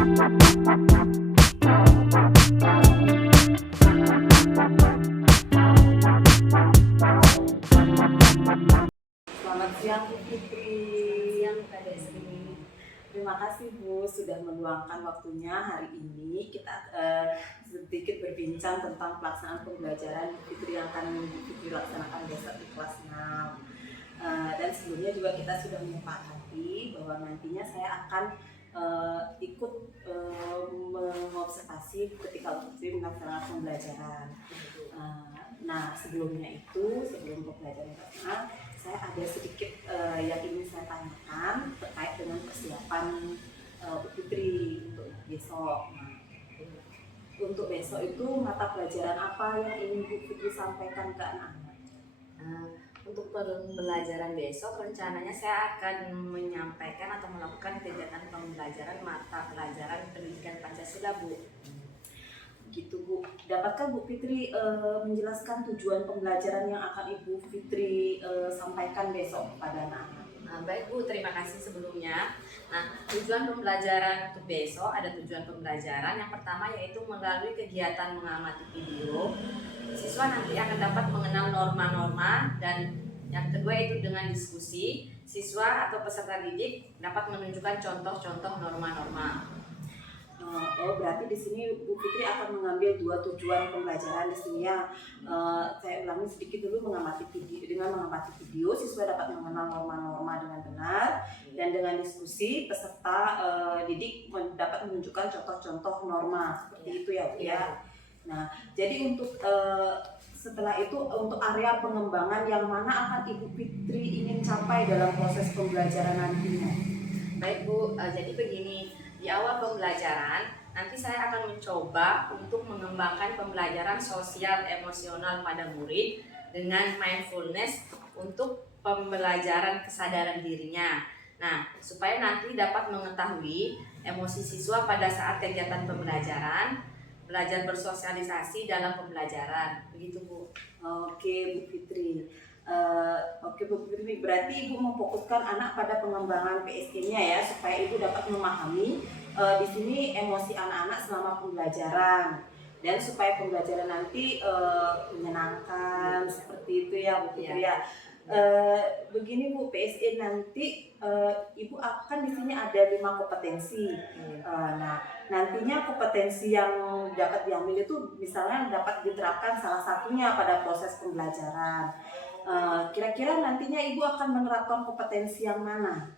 Selamat siang Bu Fitri. Siang Kak Desri. Terima kasih Bu sudah meluangkan waktunya hari ini. Kita sedikit berbincang tentang pelaksanaan pembelajaran Bu Fitri yang akan Bu Fitri laksanakan besok di kelas 6. Dan sebelumnya juga kita sudah menyepakati bahwa nantinya saya akan ikut mengobservasi ketika Bu Fitri melaksanakan pembelajaran. Nah sebelumnya itu, sebelum pembelajaran kelas 6, saya ada sedikit yang ingin saya tanyakan terkait dengan persiapan Bu Fitri untuk besok. Nah, untuk besok itu mata pelajaran apa yang ingin Bu Fitri sampaikan ke anak-anak? Untuk pembelajaran besok rencananya saya akan menyampaikan atau melakukan kegiatan pembelajaran mata pelajaran pendidikan Pancasila, Bu. Gitu Bu. Dapatkah Bu Fitri menjelaskan tujuan pembelajaran yang akan Ibu Fitri sampaikan besok kepada anak-anak? Baik Bu, terima kasih sebelumnya. Nah, tujuan pembelajaran untuk besok ada tujuan pembelajaran. Yang pertama yaitu melalui kegiatan mengamati video, siswa nanti akan dapat mengenal norma-norma, dan yang kedua itu dengan diskusi, siswa atau peserta didik dapat menunjukkan contoh-contoh norma-norma. Berarti di sini Bu Fitri akan mengambil dua tujuan pembelajaran di sini ya. Saya ulangi sedikit dulu, mengamati video. Dengan mengamati video, siswa dapat mengenal norma-norma dengan benar, dan dengan diskusi, peserta didik dapat menunjukkan contoh-contoh norma seperti itu ya Bu ya. Nah, jadi untuk setelah itu untuk area pengembangan yang mana akan Ibu Fitri ingin capai dalam proses pembelajaran nantinya? Baik Bu, jadi begini. Di awal pembelajaran, nanti saya akan mencoba untuk mengembangkan pembelajaran sosial emosional pada murid dengan mindfulness untuk pembelajaran kesadaran dirinya. Nah, supaya nanti dapat mengetahui emosi siswa pada saat kegiatan pembelajaran, belajar bersosialisasi dalam pembelajaran. Begitu Bu. Oke Bu Fitri. Oke Bu Fitri, berarti Ibu memfokuskan anak pada pengembangan PSG-nya ya, supaya Ibu dapat memahami di sini emosi anak-anak selama pembelajaran, dan supaya pembelajaran nanti menyenangkan seperti itu ya Bu Fitri ya. Begini Bu, PSE nanti Ibu akan di sini ada 5 kompetensi. Nah, nantinya kompetensi yang dapat diambil itu misalnya dapat diterapkan salah satunya pada proses pembelajaran. Kira-kira nantinya Ibu akan menerapkan kompetensi yang mana?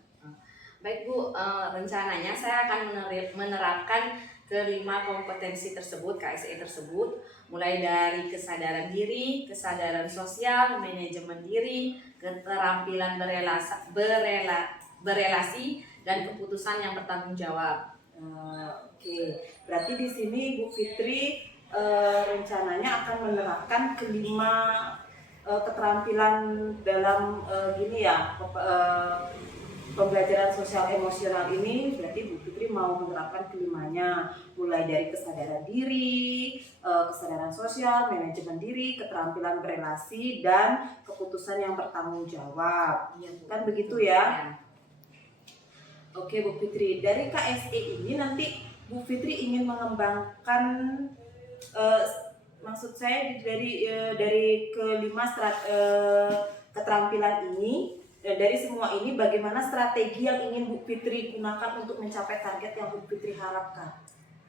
Baik Bu, rencananya saya akan menerapkan kelima kompetensi tersebut, KSE tersebut, mulai dari kesadaran diri, kesadaran sosial, manajemen diri, keterampilan berelasi, dan keputusan yang bertanggung jawab. Oke, berarti di sini Bu Fitri rencananya akan menerapkan kelima keterampilan dalam pembelajaran sosial emosional ini. Berarti Bu Fitri mau menerapkan kelimanya, mulai dari kesadaran diri, kesadaran sosial, manajemen diri, keterampilan berelasi, dan keputusan yang bertanggung jawab. Kan begitu ya? Oke Bu Fitri, dari KSE ini nanti Bu Fitri ingin mengembangkan, maksud saya dari kelima keterampilan ini, dari semua ini bagaimana strategi yang ingin Bu Fitri gunakan untuk mencapai target yang Bu Fitri harapkan?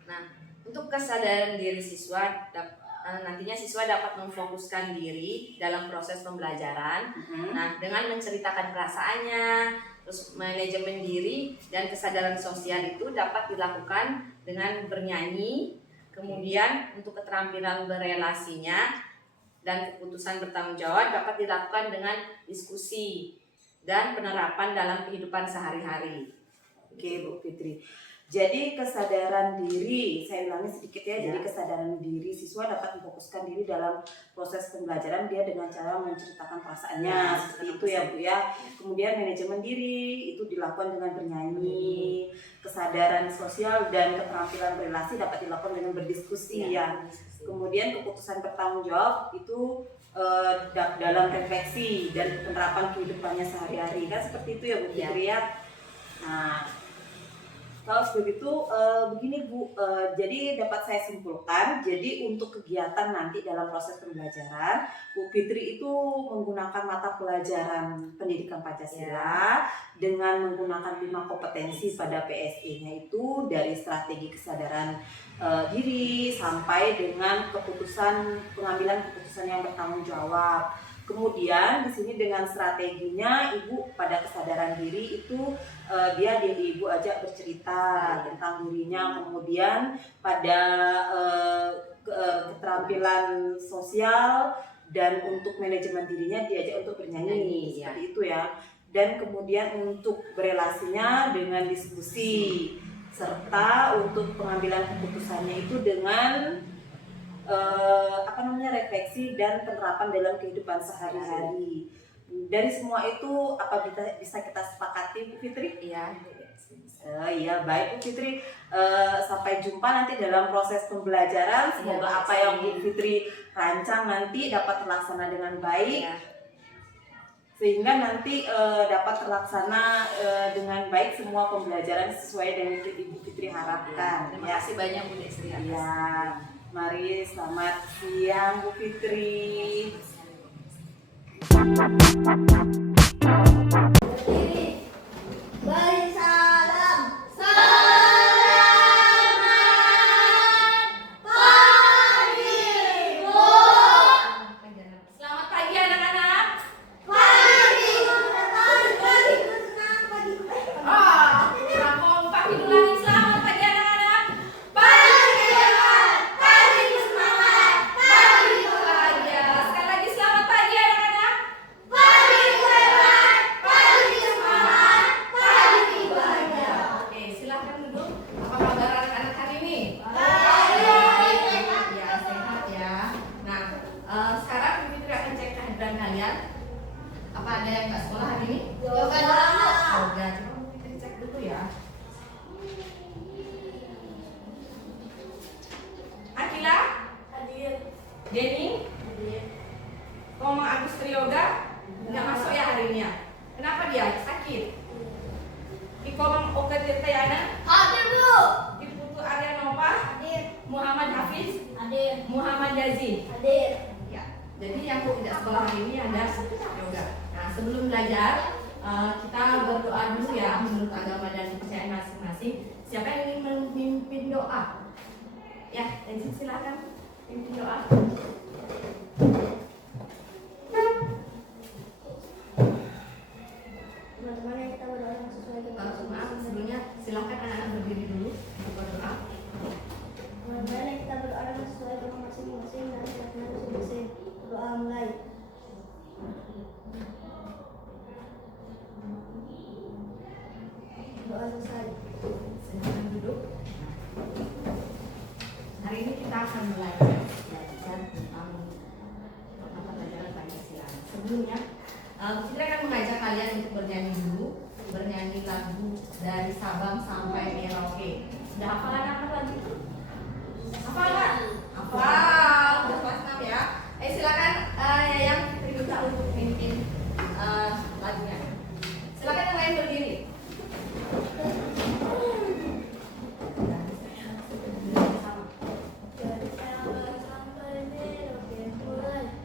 Nah, untuk kesadaran diri siswa, nantinya siswa dapat memfokuskan diri dalam proses pembelajaran. Nah, dengan menceritakan perasaannya, terus manajemen diri dan kesadaran sosial itu dapat dilakukan dengan bernyanyi. Kemudian untuk keterampilan berelasinya dan keputusan bertanggung jawab dapat dilakukan dengan diskusi dan penerapan dalam kehidupan sehari-hari. Oke Bu Fitri. Jadi kesadaran diri, saya ulangi sedikit ya. Jadi kesadaran diri, siswa dapat memfokuskan diri dalam proses pembelajaran dia dengan cara menceritakan perasaannya, seperti itu ya Bu ya. Kemudian manajemen diri itu dilakukan dengan bernyanyi. Kesadaran sosial dan keterampilan berelasi dapat dilakukan dengan berdiskusi ya. Kemudian keputusan bertanggung jawab itu dalam refleksi dan penerapan kehidupannya sehari-hari, kan seperti itu ya Bu Fitri ya. Nah, Kalau seperti itu begini Bu, jadi dapat saya simpulkan, jadi untuk kegiatan nanti dalam proses pembelajaran, Bu Fitri itu menggunakan mata pelajaran pendidikan Pancasila dengan menggunakan 5 kompetensi pada PSE-nya itu dari strategi kesadaran diri sampai dengan pengambilan keputusan yang bertanggung jawab. Kemudian di sini dengan strateginya Ibu pada kesadaran diri itu dia Ibu ajak bercerita tentang dirinya, kemudian pada keterampilan sosial dan untuk manajemen dirinya diajak untuk bernyanyi seperti itu ya. Dan kemudian untuk berelasinya dengan diskusi serta untuk pengambilan keputusannya itu dengan refleksi dan penerapan dalam kehidupan sehari-hari. Dari semua itu apa bisa kita sepakati Bu Fitri? Iya. Iya, baik Bu Fitri. Sampai jumpa nanti dalam proses pembelajaran. Semoga apa yang Bu Fitri rancang nanti dapat terlaksana dengan baik. Sehingga nanti dapat terlaksana dengan baik semua pembelajaran sesuai dengan yang Ibu Fitri harapkan. Terima kasih banyak Bu Desri. Ya, mari selamat siang Bu Fitri. Beri salam. Selamat pagi anak-anak. Kompak diulangi. Selamat pagi anak-anak. Sekali lagi selamat pagi anak-anak. Oke, silahkan duduk. Apa kabar anak-anak hari ini? Ya, sehat ya. Nah, sekarang Bu Fitri akan cek kehadiran kalian. Apa ada yang nggak sekolah hari ini? Oh, enggak. Coba Bu Fitri cek dulu ya. Akila? Denny? Komang Agus Triyoga? Nggak masuk ya hari ini ya? Kenapa dia? Sakit? Ikomang Oka Tirtayana? Iputu Arya Nova? Muhammad Hafiz? Muhammad Yazid? Ya, jadi yang tidak sekolah hari ini ada yoga. Nah, sebelum belajar kita berdoa dulu ya menurut agama dan kepercayaan masing-masing. Siapa yang ingin memimpin doa? Ya, Yazid silakan pimpin doa. Teman-teman yang kita berdoa yang sesuai dengan Maaf sebelumnya silakan anak-anak berdiri dulu untuk berdoa. teman-teman yang kita berdoa yang sesuai dengan masing-masing dan silakan masing-masing berdoa mulai. Doa selesai. Silakan duduk. Hari ini kita akan belajar tentang pelajaran Pancasila. Sebelumnya, kita akan mengajak kalian untuk bernyanyi dulu, bernyanyi lagu dari Sabang sampai Merauke. Sudah hafal anak-anak lagu itu? Hafal nggak? Hafal. Udah kelas 6 ya. Silakan yang diminta untuk mimpin lagunya. Silakan yang lain berdiri.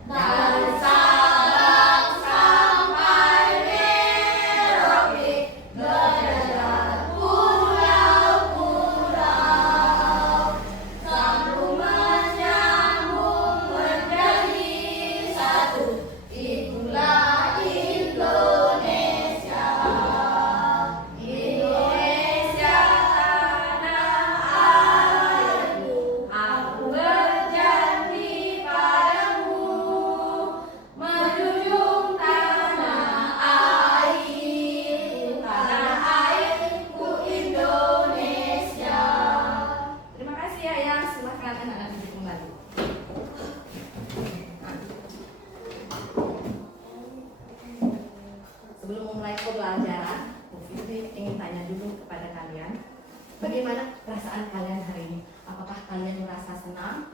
Dari Sabang sampai Merauke, berjalan pulau-pulau, sambung menyambung menjadi satu. Itulah Indonesia. Indonesia tanah airku, aku berjanji padamu, menjunjung tanah airku Indonesia. Terima kasih Ayah. Silakan anak-anak duduk kembali. Sebelum memulai pembelajaran, Bu Fitri ingin tanya dulu kepada kalian, bagaimana perasaan kalian hari ini? Apakah kalian merasa senang,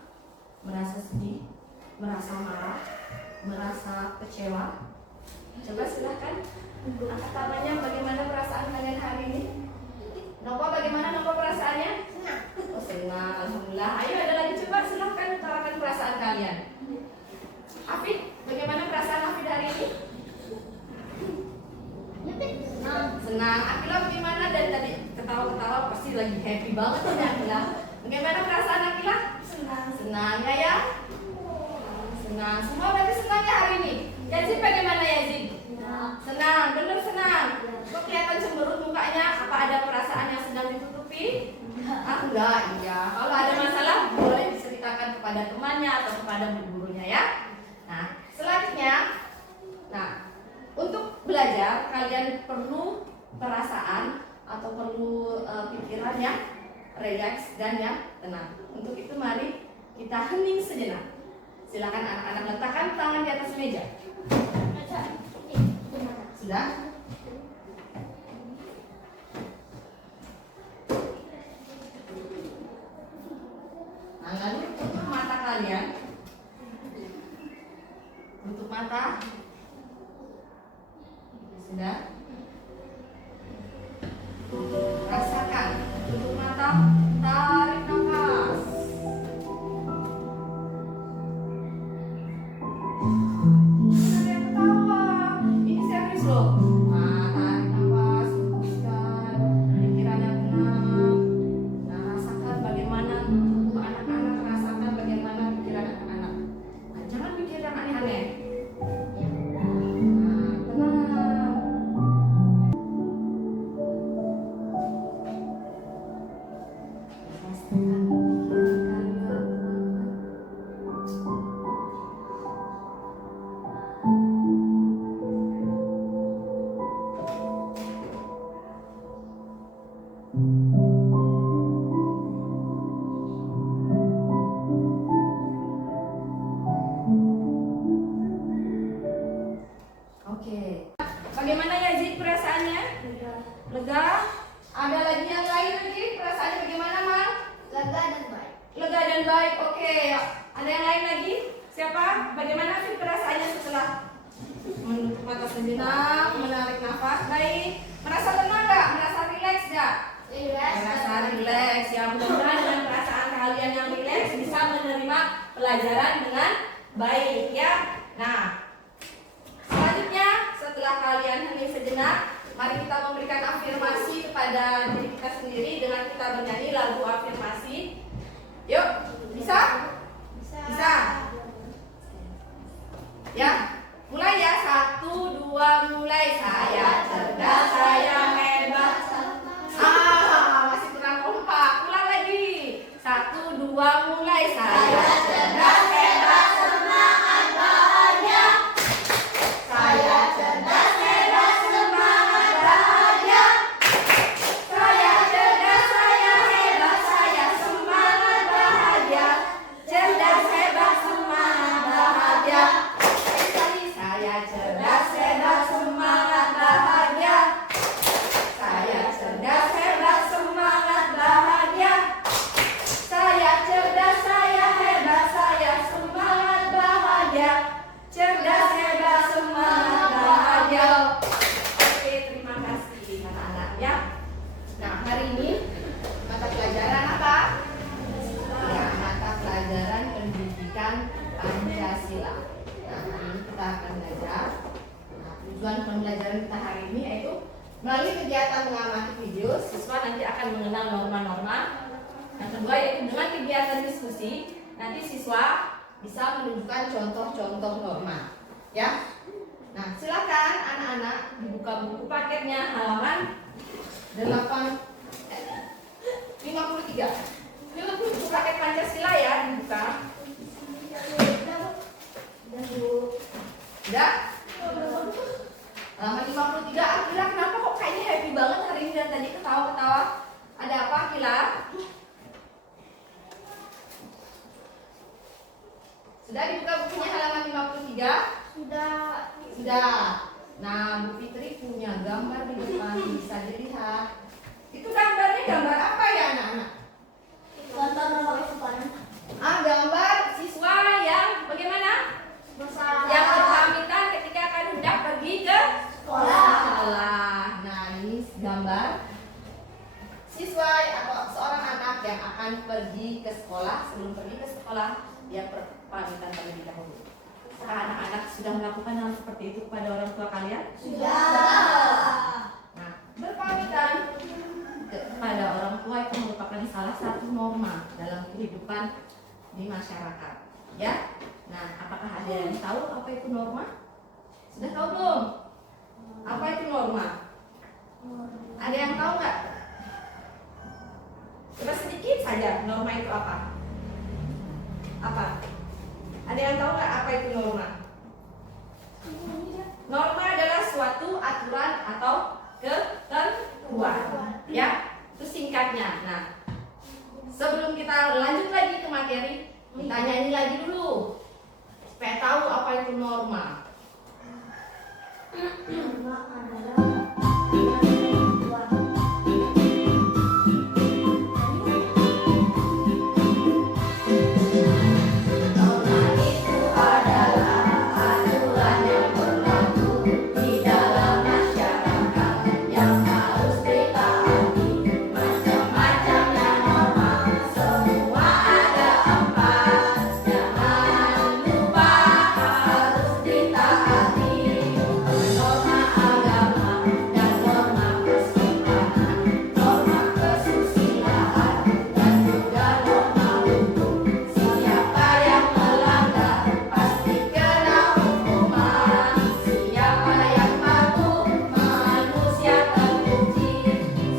merasa sedih, merasa marah, merasa kecewa? Coba silahkan angkat tangannya. Bagaimana perasaan kalian hari ini? Nova bagaimana Nova perasaannya? Senang. Oh senang, alhamdulillah. Ayo ada lagi coba silahkan utarakan perasaan kalian. Afid, bagaimana perasaan Afid hari ini? Senang. Akila bagaimana? Dan tadi ketawa-ketawa pasti lagi happy banget ya Akila. Bagaimana perasaan Akila? Senang. Senang ya? Senang. Semua berarti senang ya hari ini. Yazid bagaimana Yazid? Senang, benar senang. Kok kelihatan cemberut mukanya? Apa ada perasaan yang sedang ditutupi? Enggak, iya. Kalau ada masalah boleh diceritakan kepada temannya atau kepada gurunya ya. Nah, selanjutnya, untuk belajar kalian perlu perasaan atau perlu pikiran yang rileks dan yang tenang. Untuk itu mari kita hening sejenak. Silakan anak-anak letakkan tangan di atas meja. Sudah? Nah, lalu tutup mata kalian. Tutup mata. Sudah? Rasakan. Tutup mata. Tarik nafas. Ada yang ketawa. Ini serius loh. Nah, tarik nafas. Fokuskan. Pikiran yang tenang. Nah, rasakan bagaimana tubuh anak-anak. Rasakan bagaimana pikiran anak-anak. Nah, jangan mikir yang aneh-aneh. Oke. Bagaimana Yazid perasaannya? Lega? Ada lagi yang lain lagi? Perasaannya bagaimana, Mal? Lega dan baik. Lega dan baik. Oke. Ada yang lain lagi? Siapa? Bagaimana sih perasaannya setelah menutup mata sejenak, menarik nafas? Baik. Merasa tenang nggak? Merasa rileks nggak? Merasa rileks. Ya, mudah-mudahan dengan perasaan kalian yang rileks bisa menerima pelajaran dengan baik ya. Nah, selanjutnya setelah kalian hening sejenak, mari kita memberikan afirmasi kepada diri kita sendiri dengan kita bernyanyi lagu afirmasi. Yuk, bisa? Bisa? Ya, mulai ya. 1, 2, mulai. Saya cerdas, saya hebat. Masih kurang kompak. Ulang lagi. 1, 2, mulai. Saya cerdas, hebat, semangat, bahagia. Saya cerdas, hebat, semangat, bahagia. Saya cerdas, saya hebat, saya semangat, bahagia. Cerdas, hebat, semangat, bahagia. Sekali, saya cerdas, hebat, semangat, bahagia. Saya cerdas, hebat, semangat, bahagia. Saya cerdas, saya hebat, saya semangat, bahagia. Cerdas, hebat, semangat, bahagia. Oke, terima kasih anak-anak ya. Nah, hari ini mata pelajaran apa? Ya, mata pelajaran pendidikan Pancasila. Nah, hari ini kita akan belajar. Nah, tujuan pembelajaran kita hari ini yaitu melalui kegiatan mengamati video, siswa nanti akan mengenal norma-norma. Yang kedua yaitu dengan kegiatan diskusi, nanti siswa bisa menunjukkan contoh-contoh norma. Ya. Nah, silakan anak-anak dibuka buku paketnya halaman 53. Ini buku paket Pancasila ya, dibuka. Udah? Halaman 53. Akila, kenapa kok kayaknya happy banget hari ini dan tadi ketawa-ketawa? Ada apa Akila? Sudah dibuka bukunya halaman 53? Sudah. Nah, Bu Fitri punya gambar di depan, bisa dilihat. Itu gambarnya gambar apa ya anak-anak? Gambar siswa yang bagaimana? Yang berpamitan ketika akan hendak pergi ke sekolah. Nah, ini gambar yang pergi ke sekolah, sebelum pergi ke sekolah dia pamitan terlebih dahulu. Apakah anak-anak sudah melakukan hal seperti itu kepada orang tua kalian? Sudah. Nah, berpamitan kepada orang tua itu merupakan salah satu norma dalam kehidupan di masyarakat. Ya, nah apakah ada yang tahu apa itu norma? Sudah tahu belum? Apa itu norma? Ada yang tahu nggak? Coba sedikit saja, norma itu apa? Apa? Ada yang tahu nggak apa itu norma? Norma adalah suatu aturan atau ketentuan, ya, itu singkatnya. Nah, sebelum kita lanjut lagi ke materi, kita nyanyi lagi dulu supaya tahu apa itu norma. Norma adalah ketentuan. Norma itu adalah aturan yang berlaku di dalam masyarakat yang harus ditaati. Macam-macamnya norma, semua ada 4. Jangan lupa harus ditaati. Norma agama dan norma kesopanan, norma kesusilaan dan juga norma hukum. Siapa yang melanggar pasti kena hukuman. Siapa yang patuh manusia terpuji.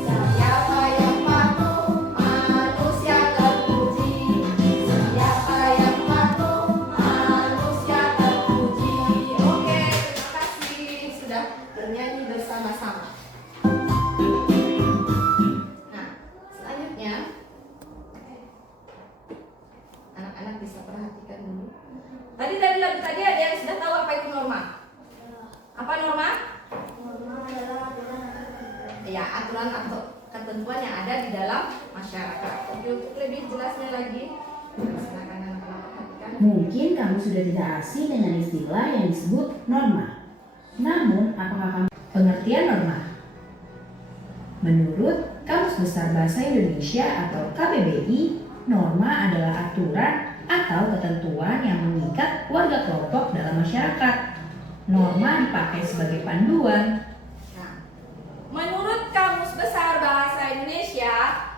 Siapa yang patuh manusia terpuji. Siapa yang patuh manusia terpuji. Oke, terima kasih sudah bernyanyi bersama-sama. Nah, selanjutnya anak-anak bisa perhatikan dulu. Tadi lagu tadi ada yang sudah tahu apa itu norma? Apa norma? Norma adalah aturan atau ketentuan. Ya, aturan atau ketentuan yang ada di dalam masyarakat. Oke, untuk lebih jelasnya lagi, silakan anak-anak perhatikan. Mungkin kamu sudah tidak asing dengan istilah yang disebut norma. Namun, apakah kamu pengertian norma? Menurut Kamus Besar Bahasa Indonesia atau KBBI, norma adalah aturan atau ketentuan yang mengikat warga kelompok dalam masyarakat. Norma dipakai sebagai panduan. Nah, menurut Kamus Besar Bahasa Indonesia,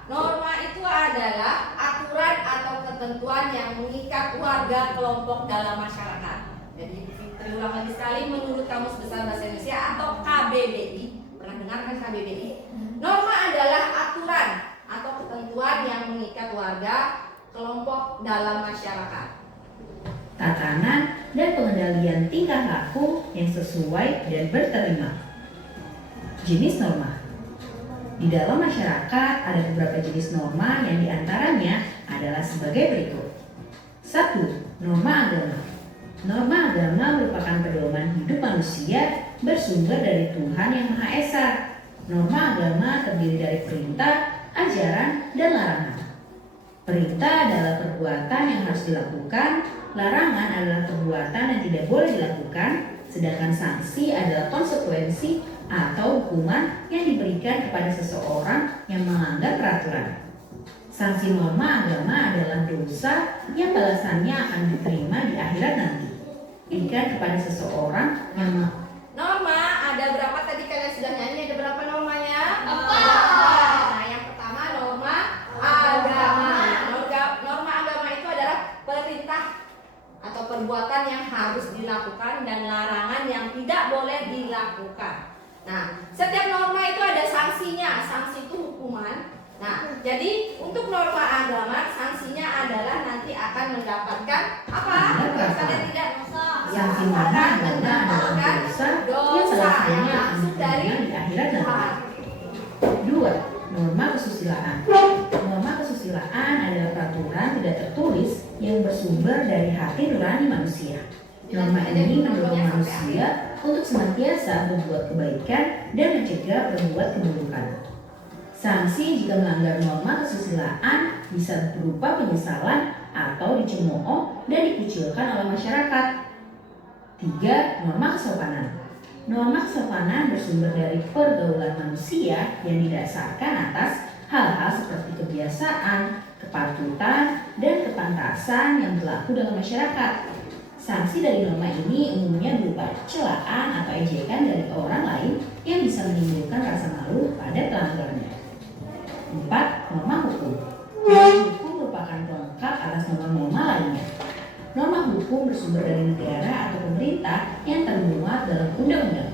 norma itu adalah aturan atau ketentuan yang mengikat warga kelompok dalam masyarakat. Jadi, terulang lagi sekali, menurut Kamus Besar Bahasa Indonesia atau KBBI, pernah dengar kan KBBI? Norma adalah aturan atau ketentuan yang mengikat warga kelompok dalam masyarakat. Tatanan dan pengendalian tingkah laku yang sesuai dan berterima. Jenis norma. Di dalam masyarakat ada beberapa jenis norma yang diantaranya adalah sebagai berikut. 1. Norma agama. Norma agama merupakan pedoman hidup manusia bersumber dari Tuhan Yang Maha Esa. Norma agama terdiri dari perintah, ajaran, dan larangan. Perintah adalah perbuatan yang harus dilakukan, larangan adalah perbuatan yang tidak boleh dilakukan, sedangkan sanksi adalah konsekuensi atau hukuman yang diberikan kepada seseorang yang melanggar peraturan. Sanksi norma agama adalah dosa yang balasannya akan diterima di akhirat nanti. Diberikan kepada seseorang yang Norma ada berapa tadi kalian sudah nyanyi? Ada berapa normanya? 4. Nah, yang pertama norma agama. Norma agama itu adalah perintah atau perbuatan yang harus dilakukan dan larangan yang tidak boleh dilakukan. Nah, setiap norma itu ada sanksinya. Sanksi itu hukuman. Nah, jadi untuk norma agama sanksinya adalah nanti akan mendapatkan apa? Sadar tidak? sanksi norma agama adalah dosa yang balasannya akan diterima di akhirat nanti. 2. Norma kesusilaan. Norma kesusilaan adalah peraturan tidak tertulis yang bersumber dari hati nurani manusia. Norma ini mendorong manusia untuk senantiasa berbuat kebaikan dan mencegah berbuat keburukan. Sanksi jika melanggar norma kesusilaan bisa berupa penyesalan atau dicemooh dan dikucilkan oleh masyarakat. 3. Norma kesopanan. Norma kesopanan bersumber dari pergaulan manusia yang didasarkan atas hal-hal seperti kebiasaan, kepatutan, dan kepantasan yang berlaku dalam masyarakat. Sanksi dari norma ini umumnya berupa celaan atau ejekan dari orang lain yang bisa menimbulkan rasa malu pada pelanggarnya. 4. Norma hukum. Norma hukum merupakan pelengkap atas norma-norma lainnya. Norma hukum bersumber dari negara atau pemerintah yang termuat dalam undang-undang.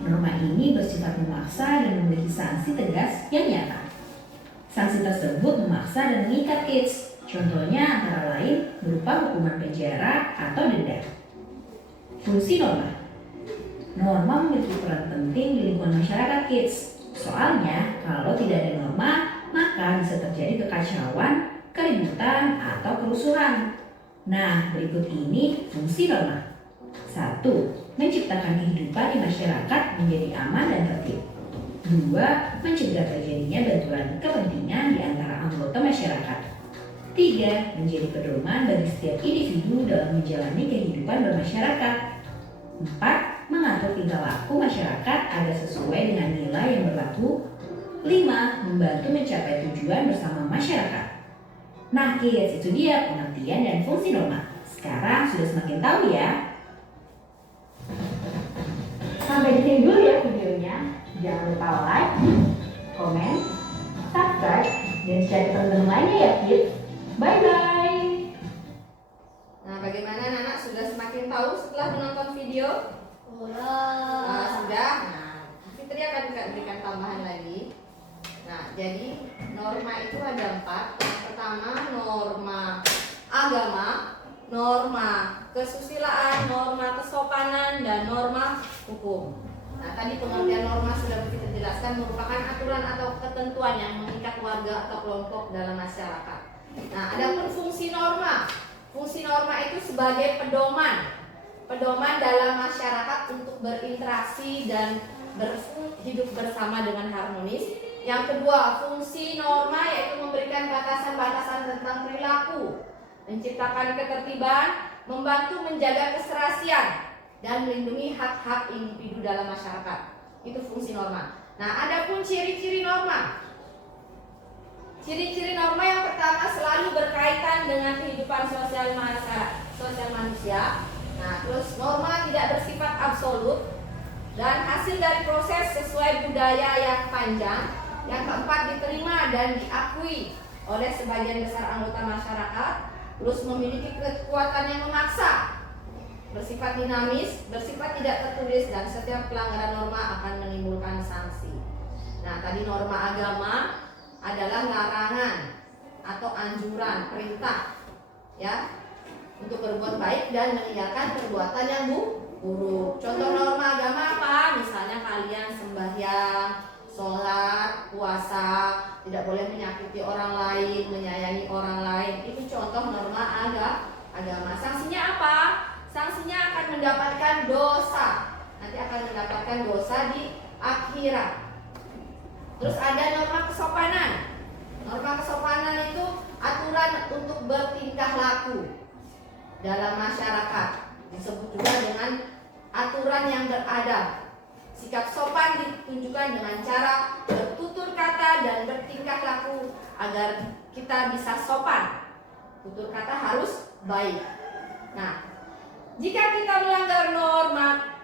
Norma ini bersifat memaksa dan memiliki sanksi tegas yang nyata. Sanksi tersebut memaksa dan mengikat kids. Contohnya antara lain berupa hukuman penjara atau denda. Fungsi norma. Norma memiliki peran penting di lingkungan masyarakat kids. Soalnya kalau tidak ada norma, maka bisa terjadi kekacauan, keributan, atau kerusuhan. Nah, berikut ini fungsi norma. 1. Menciptakan kehidupan di masyarakat menjadi aman dan tertib. 2. Mencegah terjadinya benturan kepentingan di antara anggota masyarakat. 3. Menjadi pedoman bagi setiap individu dalam menjalani kehidupan bermasyarakat. 4. Mengatur tingkah laku masyarakat agar sesuai dengan nilai yang berlaku. 5. Membantu mencapai tujuan bersama masyarakat. Nah kids, itu dia pengertian dan fungsi norma. Sekarang sudah semakin tahu ya. Sampai di sini dulu ya videonya. Jangan lupa like, komen, subscribe, dan share ke teman-teman lainnya ya kids. Bye-bye. Nah, bagaimana anak-anak sudah semakin tahu setelah menonton video? Sudah. Nah, Fitri akan berikan tambahan lagi. Nah, jadi norma itu ada 4. Yang pertama norma agama, norma kesusilaan, norma kesopanan, dan norma hukum. Nah, tadi pengertian norma sudah kita jelaskan merupakan aturan atau ketentuan yang mengikat warga atau kelompok dalam masyarakat. Nah, adapun fungsi norma. Fungsi norma itu sebagai pedoman dalam masyarakat untuk berinteraksi dan hidup bersama dengan harmonis. Yang kedua, fungsi norma yaitu memberikan batasan-batasan tentang perilaku, menciptakan ketertiban, membantu menjaga keserasian, dan melindungi hak-hak individu dalam masyarakat. Itu fungsi norma. Nah, adapun ciri-ciri norma. Ciri-ciri norma yang pertama selalu berkaitan dengan kehidupan sosial manusia. Nah, terus norma tidak bersifat absolut dan hasil dari proses sesuai budaya yang panjang. Yang keempat, diterima dan diakui oleh sebagian besar anggota masyarakat. Terus memiliki kekuatan yang memaksa, bersifat dinamis, bersifat tidak tertulis, dan setiap pelanggaran norma akan menimbulkan sanksi. Nah, tadi norma agama adalah larangan atau anjuran, perintah ya untuk berbuat baik dan meninggalkan perbuatan yang buruk. Contoh norma agama apa? Misalnya kalian sembahyang, sholat, puasa, tidak boleh menyakiti orang lain, menyayangi orang lain. Itu contoh norma agama. Sanksinya apa? Sanksinya akan mendapatkan dosa. Nanti akan mendapatkan dosa di akhirat. Terus ada norma kesopanan. Norma kesopanan itu aturan untuk bertingkah laku dalam masyarakat. Disebut juga dengan aturan yang beradab. Sikap sopan ditunjukkan dengan cara bertutur kata dan bertingkah laku agar kita bisa sopan. Tutur kata harus baik. Nah, jika kita melanggar norma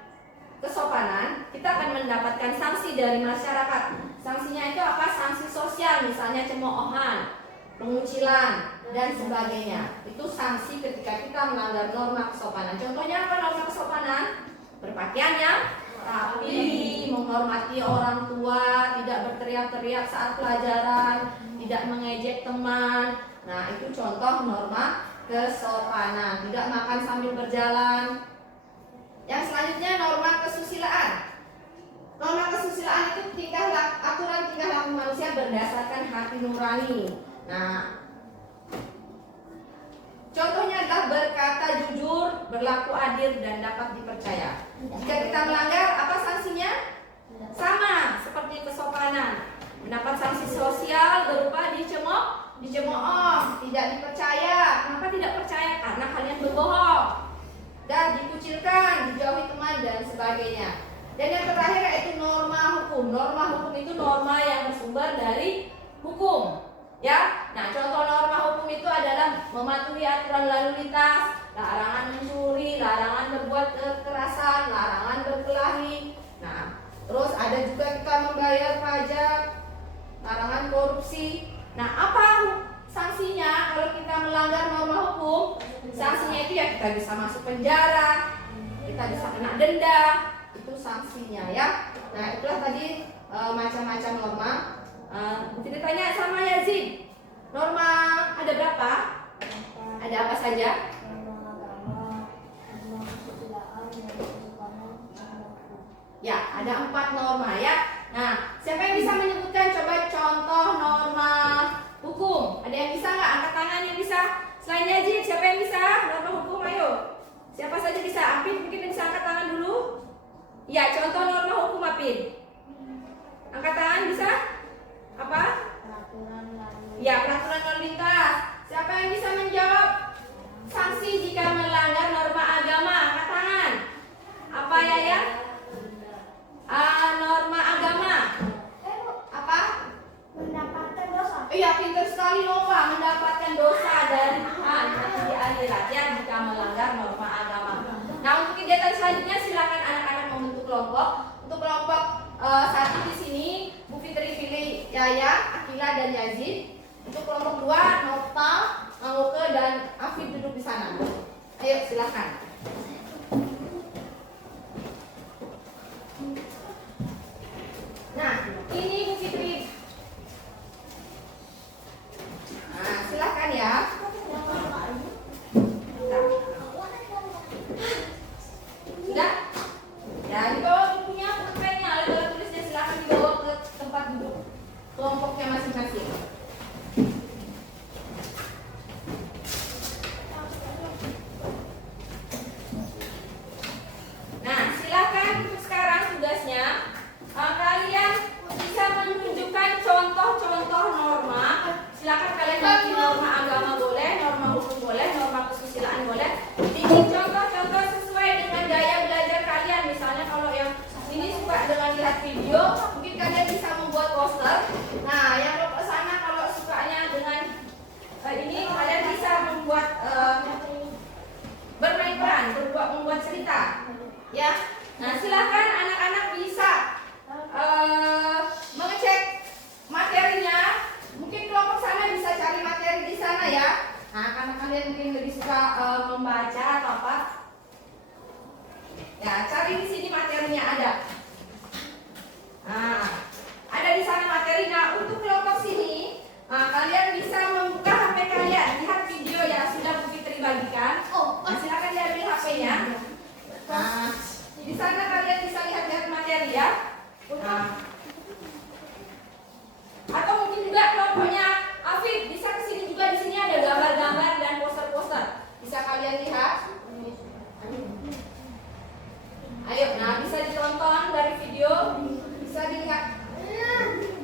kesopanan, kita akan mendapatkan sanksi dari masyarakat. Sanksinya itu apa? Sanksi sosial, misalnya cemoohan, pengucilan, dan sebagainya. Itu sanksi ketika kita melanggar norma kesopanan. Contohnya apa norma kesopanan? Berpakaian yang rapi, menghormati orang tua, tidak berteriak-teriak saat pelajaran, tidak mengejek teman. Nah, itu contoh norma kesopanan. Tidak makan sambil berjalan. Yang selanjutnya norma kesusilaan. Norma kesusilaan itu aturan tingkah laku manusia berdasarkan hati nurani. Nah, contohnya adalah berkata jujur, berlaku adil, dan dapat dipercaya. Jika kita melanggar, apa sanksinya? Sama seperti kesopanan. Mendapat sanksi sosial berupa dicemooh, tidak dipercaya. Kenapa tidak percaya? Karena kalian berbohong. Dan dikucilkan, dijauhi teman, dan sebagainya. Dan yang terakhir yaitu norma hukum. Norma hukum itu norma yang bersumber dari hukum. Ya. Nah, contoh norma hukum itu adalah mematuhi aturan lalu lintas, larangan mencuri, larangan berbuat kekerasan, larangan berkelahi. Nah, terus ada juga kita membayar pajak, larangan korupsi. Nah, apa sanksinya kalau kita melanggar norma hukum? Sanksinya itu ya kita bisa masuk penjara, kita bisa kena denda, itu sanksinya ya. Nah, itulah tadi macam-macam norma. Kita tanya sama Yazid, norma ada berapa? Ada apa saja? Ya, ada 4 norma ya. Nah, siapa yang bisa menyebutkan coba contoh norma hukum? Ada yang bisa nggak? Angkat tangan yang bisa. Selain Yazid, siapa yang bisa norma hukum? Ayo. Siapa saja bisa? Apin mungkin bisa angkat tangan dulu. Ya, contoh norma hukum Apin. Angkat tangan bisa? Apa? Ya, peraturan lalu lintas. Siapa yang bisa menjawab sanksi jika melanggar norma agama? Angkat tangan. Apa ya? Norma agama. Apa? Mendapatkan dosa. Iya, pintar sekali Nova, mendapatkan dosa dari Tuhan nanti di akhirat ya jika melanggar norma agama. Nah, untuk kegiatan selanjutnya silakan anak-anak membentuk kelompok. Untuk kelompok 1 di sini Bu Fitri pilih Yaya, Akila dan Yazid. Untuk kelompok 2 Nova, Anggoke dan Afif duduk di sana. Ayo silakan. Nah, ini Bu Fitri. Nah, silakan ya. Sudah? Ya, dibawa bukunya, pulpennya, alat tulisnya silakan dibawa ke tempat duduk kelompoknya masing-masing. Nah, silakan sekarang tugasnya kalian bisa menunjukkan contoh-contoh norma. Silakan kalian bikin norma agama boleh, norma hukum boleh, norma kesusilaan boleh. Bikin contoh-contoh sesuai dengan gaya belajar kalian. Misalnya kalau yang ini suka dengan lihat video, mungkin kalian bisa membuat poster. Nah, yang kelompok sana kalau sukanya dengan ini kalian bisa membuat bermain peran, membuat cerita. Ya. Nah, silakan anak-anak bisa mengecek materinya. Mungkin kelompok sana bisa cari materi di sana ya. Nah, karena kalian mungkin lebih suka membaca atau apa, ya cari di sini materinya ada. Nah, ada di sana materi. Nah, untuk kelompok sini, kalian bisa membuka HP kalian, lihat video ya sudah Bu Fitri bagikan. Nah, silakan diambil HP-nya. Nah, di sana kalian bisa lihat-lihat materi ya. Nah, atau mungkin juga kelompoknya Afif bisa kesini juga, di sini ada gambar-gambar dan poster-poster. Bisa kalian lihat. Ayo, nah bisa ditonton dari video, bisa dilihat.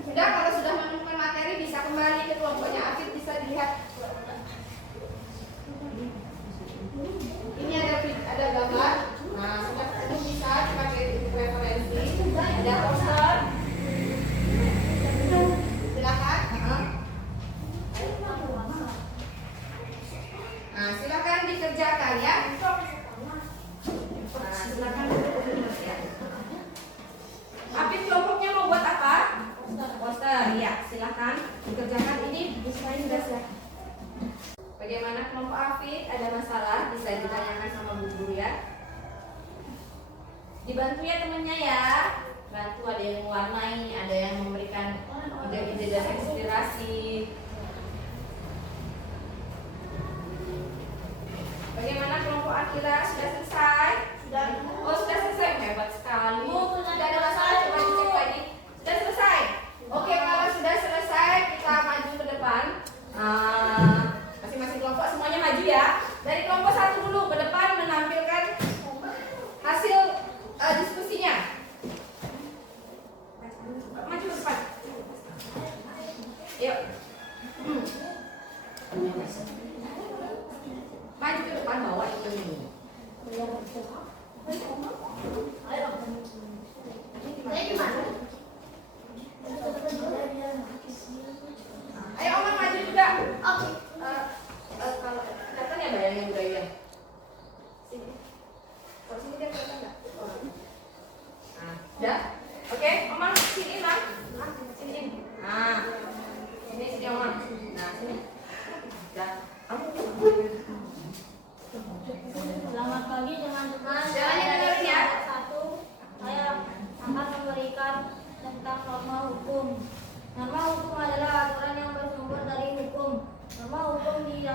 Sudah, kalau sudah menemukan materi bisa kembali ke kelompoknya Afif, bisa dilihat. Ini ada gambar. Nah, sudah ini bisa dipakai referensi. Ada poster. Silakan. Nah, silakan dikerjakan ya. Nah, silakan ya. Apit kelompoknya mau buat apa? Poster. Ya, silakan dikerjakan. Ini sudah silakan. Bagaimana kelompok Afid? Ada masalah bisa ditanyakan sama Bu Guru ya. Dibantu ya temennya ya. Bantu, ada yang mewarnai, ada yang memberikan ide-ide dan inspirasi. Bagaimana kelompok Akila? Sudah selesai? Sudah. Oh, sudah selesai. Hebat sekali. Tidak ada masalah, coba dicek lagi. Sudah selesai? Oke, kalau sudah selesai kita maju ke depan. Masing-masing kelompok semuanya maju ya. Dari kelompok 1 dulu ke depan menampilkan hasil diskusinya. Maju ke depan. Yuk. Maju ke depan, bawa itu ini. Ayo Omar maju juga.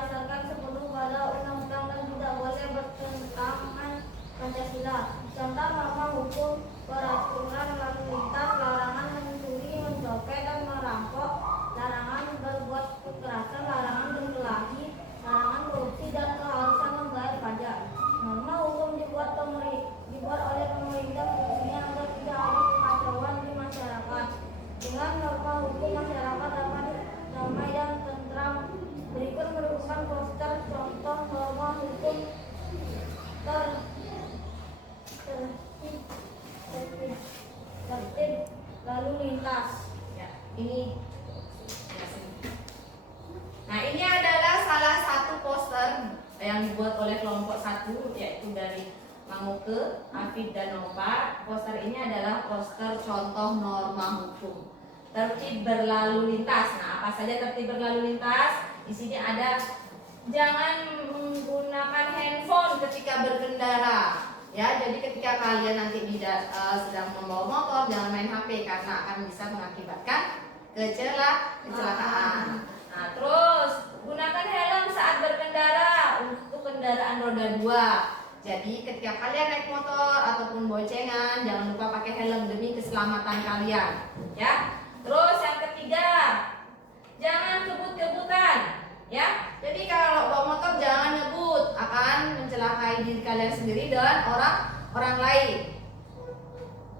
berdasarkan sepenuh pada undang-undang dan tidak boleh bertentangan Pancasila. Contoh norma hukum, peraturan lalu lintas, larangan mencuri, mencopet dan merampok, larangan berbuat kekerasan, larangan berkelahi, larangan korupsi dan keharusan membayar pajak. Norma hukum dibuat oleh pemerintah khususnya agar tidak ada kekacauan di masyarakat. Dengan norma hukum masyarakat dapat damai dan tentram. Berikut merupakan poster contoh norma hukum tertib lalu lintas. Ya, ini. Nah, ini adalah salah satu poster yang dibuat oleh kelompok 1, yaitu dari Manguke, Afid dan Nova. Poster ini adalah poster contoh norma hukum tertib berlalu lintas. Nah, apa saja tertib berlalu lintas? Di sini ada jangan menggunakan handphone ketika berkendara. Ya, jadi ketika kalian nanti sedang membawa motor, jangan main HP karena akan bisa mengakibatkan kecelakaan. Nah, terus gunakan helm saat berkendara untuk kendaraan roda 2. Jadi ketika kalian naik motor ataupun boncengan, jangan lupa pakai helm demi keselamatan kalian. Ya. Terus yang ketiga, jangan kebut-kebutan. Ya. Jadi kalau bawa motor jangan ngebut, akan mencelakai diri kalian sendiri dan orang lain.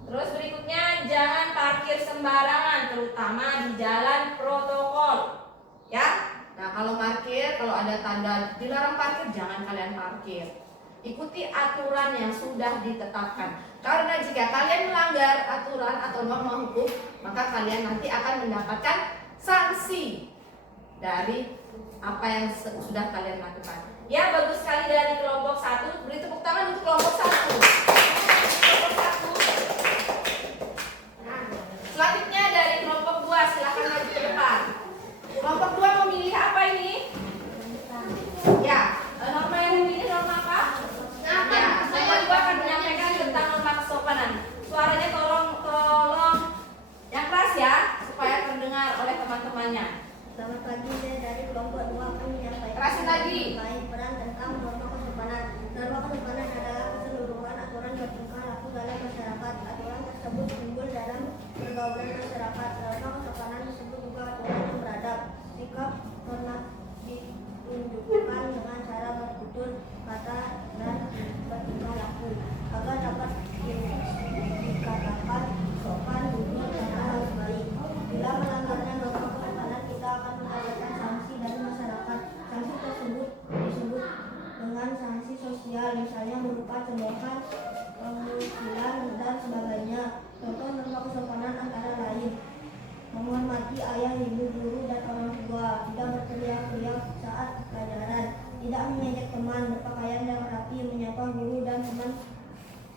Terus berikutnya, jangan parkir sembarangan, terutama di jalan protokol. Ya. Nah, kalau ada tanda dilarang parkir, jangan kalian parkir. Ikuti aturan yang sudah ditetapkan. Karena jika kalian melanggar aturan atau norma hukum, maka kalian nanti akan mendapatkan sanksi dari apa yang sudah kalian lakukan. Ya, bagus sekali dari kelompok 1. Beri tepuk tangan untuk kelompok 1. Kelompok 1. Nah, selanjutnya dari kelompok 2, silakan maju ke depan. Kelompok 2 memilih apa ini? Ya, norma yang dipilih norma apa? Ya, kelompok 2 akan menyampaikan tentang norma kesopanan. Suaranya tolong yang keras ya, supaya terdengar oleh teman-temannya. Selamat pagi, saya dari kelompok 2 akan menyampaikan Kerasin lagi. peran tentang norma kesopanan. Norma kesopanan adalah keseluruhan aturan bertingkah laku dalam masyarakat. Aturan tersebut timbul dalam pergaulan masyarakat. Norma kesopanan disebut juga aturan yang beradab. Sikap norma ditunjukkan dengan cara bertutur kata dan bertingkah laku agar dapat dikatakan sopan, jujur, dan harus baik. Bila melanggarnya norma kesopanan, kita akan mendapatkan sanksi dari masyarakat. Sanksi tersebut disebut dengan sanksi sosial, misalnya berupa cemoohan, pengucilan, dan sebagainya. Contoh norma kesopanan antara lain: menghormati ayah, ibu, guru, dan orang tua, tidak berteriak-teriak saat pelajaran, tidak mengejek teman, berpakaian yang rapi, menyapa guru dan teman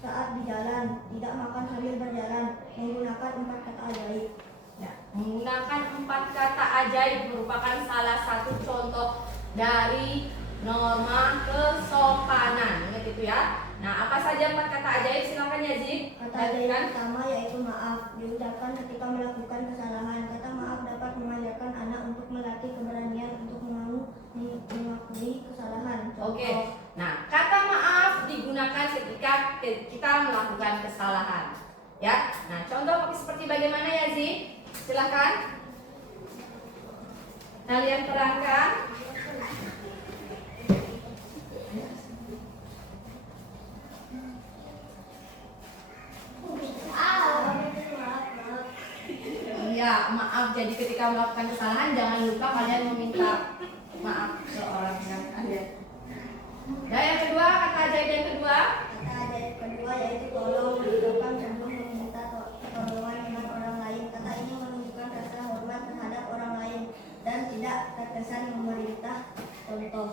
saat di jalan, tidak makan sambil berjalan, menggunakan 4 kata ajaib. Ya, menggunakan 4 kata ajaib merupakan salah satu contoh dari norma kesopanan. Ingat itu ya. Nah, apa saja 4 kata ajaib? Silakan ya, Zik. Kata ajaib pertama yaitu maaf, diucapkan ketika melakukan kesalahan. Kata maaf dapat mengajarkan anak untuk melatih keberanian untuk mengakui kesalahan. Oke. Nah, kata maaf digunakan ketika kita melakukan kesalahan. Ya. Nah, contoh seperti bagaimana ya, Zik? Silakan. Kalian terangkan. Ya, maaf. Jadi ketika melakukan kesalahan jangan lupa kalian meminta maaf ke orang yang ada. Dan yang kedua, kata ajaib yang kedua. Kata ajaib kedua yaitu tolong, diucapkan sebelum meminta pertolongan dengan orang lain. Kata ini menunjukkan rasa hormat terhadap orang lain dan tidak terkesan memerintah. Contoh.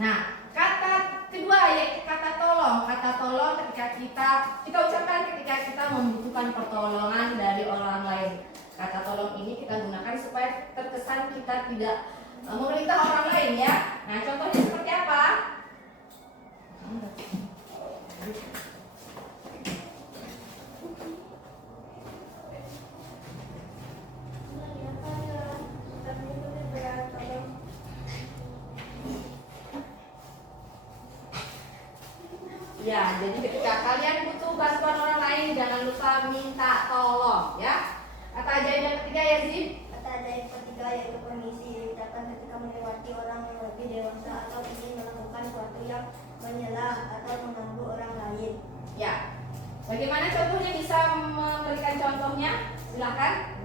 Nah, kata kedua yaitu kata tolong. Kata tolong ketika kita ucapkan ketika kita membutuhkan pertolongan dari orang lain. Kata tolong ini kita gunakan supaya terkesan kita tidak memerintah orang lain ya. Nah, contohnya seperti apa? Ya, jadi ketika kalian butuh bantuan orang lain, jangan lupa minta tolong, ya. Kata ajaib yang ketiga ya, Zin? Kata ajaib ketiga yaitu permisi diucapkan ketika melewati orang yang lebih dewasa atau ingin melakukan sesuatu yang menyela atau mengganggu orang lain. Ya. Bagaimana contohnya, bisa memberikan contohnya? Silakan.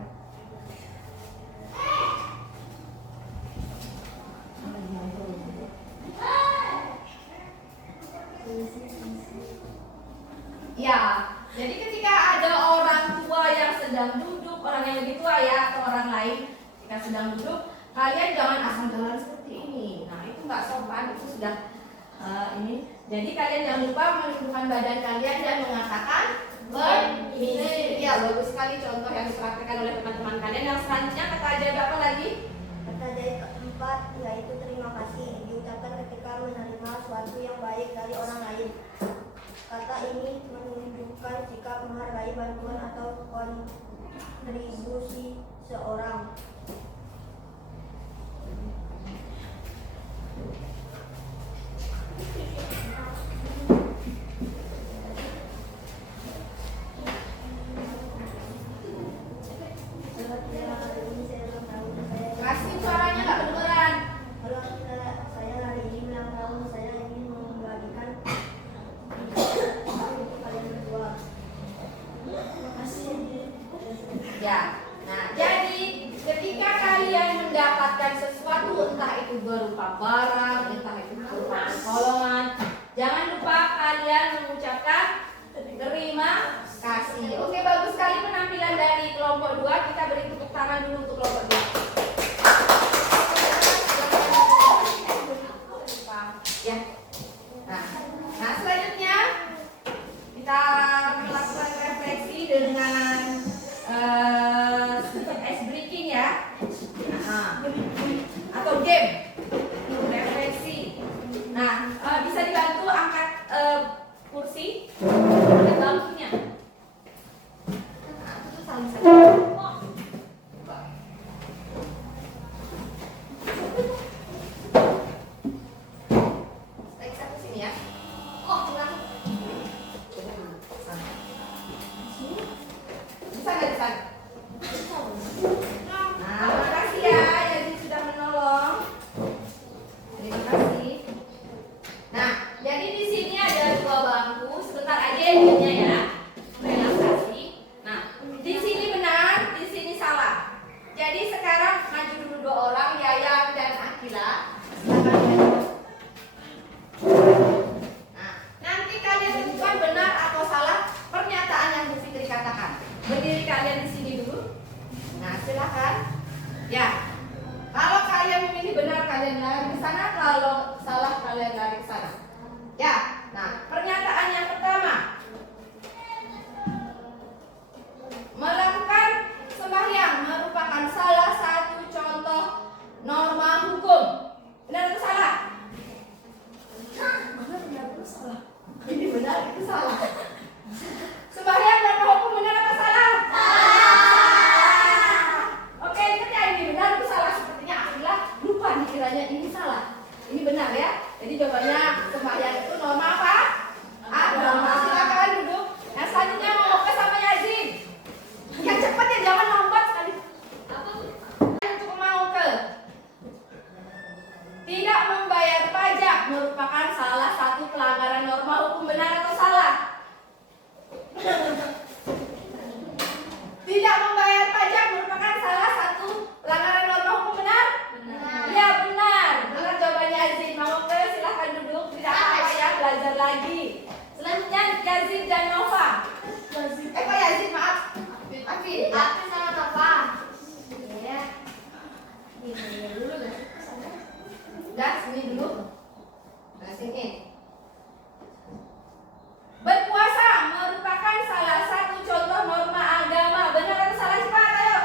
Ya, jadi ketika ada orang tua yang sedang duduk, orang yang lebih tua ya, atau orang lain ketika sedang duduk, kalian jangan asal jalan seperti ini. Nah, itu nggak sopan, itu sudah ini. Jadi kalian jangan lupa menundukkan badan kalian dan mengatakan permisi. Ya, bagus sekali contoh yang dipraktikkan oleh teman-teman kalian. Yang selanjutnya kata ajaib apa lagi? Kata ajaib keempat yaitu terima kasih diucapkan ketika menerima sesuatu yang baik dari orang lain. Kata ini menunjukkan sikap menghargai bantuan atau kontribusi seorang. Kasih suaranya nggak kedengeran. Kalau saya hari ini ulang tahun, saya ingin membagikan untuk kalian berdua. Terima kasih. Ya, nah jadi ketika kalian mendapatkan sesuatu, entah itu berupa barang, entah itu berupa pertolongan, jangan lupa kalian mengucapkan terima kasih. Oke, bagus sekali penampilan dari kelompok 2. Kita beri tepuk tangan dulu untuk kelompok 2. Ya. Nah selanjutnya kita melakukan refleksi dengan ice breaking ya, atau game refleksi. Nah, bisa dibantu angkat kursi dan bangkunya. Nah, itu saling saling. Baik, satu sini ya. Oh, pulang. Bisa nggak di sana? Nah, terima kasih ya yang sudah menolong. Terima kasih. Nah, jadi di sini ada 2 bangku. Sebentar aja ya, ya. Relaksasi. Nah, di sini benar, di sini salah. Jadi sekarang maju dulu 2 orang, Yayang dan Akila. Silakan maju. Nah, nanti kalian tentukan benar atau salah pernyataan yang Bu Fitri katakan. Berdiri kalian di sini dulu. Nah, silakan. Ya. Kalau kalian memilih benar, kalian lari ke sana. Kalau salah, kalian lari ke sana. Ya. Nah, pernyataan yang pertama. Melakukan sembahyang merupakan salah satu contoh norma hukum. Benar atau salah? Mana benar atau salah? Ini benar, itu salah. Sembahyang norma hukum benar apa salah? Oke, ingat ya, ini benar atau salah? Sepertinya Akila lupa dikiranya ini salah. Ini benar ya. Jadi jawabannya sembahyang itu norma apa? Agama. Silakan duduk. Yang selanjutnya mau ke sama Yazid. Yang cepat ya, jangan lambat sekali. Untuk mau ke tidak membayar pajak merupakan salah satu pelanggaran norma hukum, benar atau salah? Tidak membayar pajak merupakan salah satu pelanggaran norma hukum, benar? Iya, benar. Benar jawabannya Yazid. Mau ke silahkan duduk. Tidak apa-apa ya, belajar lagi. Selanjutnya Yazid dan Nova. Kok Yazid, maaf. Afif. Apa sama Nova? Iya. Ini dulu dah. Dah, sini dulu. Nah, sini. Berpuasa merupakan salah satu contoh norma agama. Benar atau salah cepat? Ayo.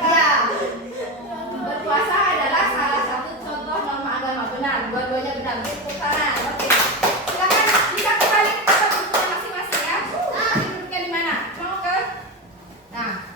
Ya. Berpuasa adalah salah satu contoh norma agama. Benar. Dua-duanya benar. Tepuk tangan. Oke. Silakan bisa kembali ke tempat masing-masing ya. Nah, duduknya di mana? Mau ke? Nah.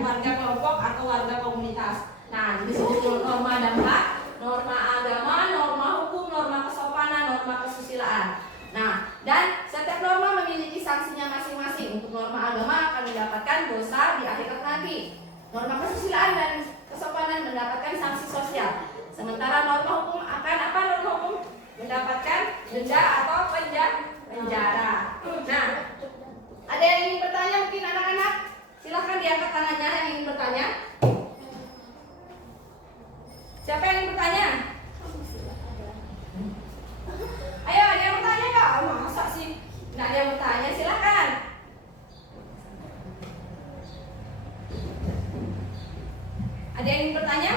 warga kelompok atau warga komunitas. Nah, disebut norma dan hak, norma agama, norma hukum, norma kesopanan, norma kesusilaan. Nah, dan setiap norma memiliki sanksinya masing-masing. Untuk norma agama akan mendapatkan dosa di akhirat nanti. Norma kesusilaan dan kesopanan mendapatkan sanksi sosial. Sementara norma hukum akan apa? Norma hukum mendapatkan denda atau penjara. Nah, ada yang ingin bertanya mungkin anak-anak? Silahkan diangkat tangannya yang ingin bertanya. Siapa yang ingin bertanya? Ayo, ada yang bertanya nggak? Oh, masa sih nggak ada yang bertanya? Silahkan. Ada yang ingin bertanya?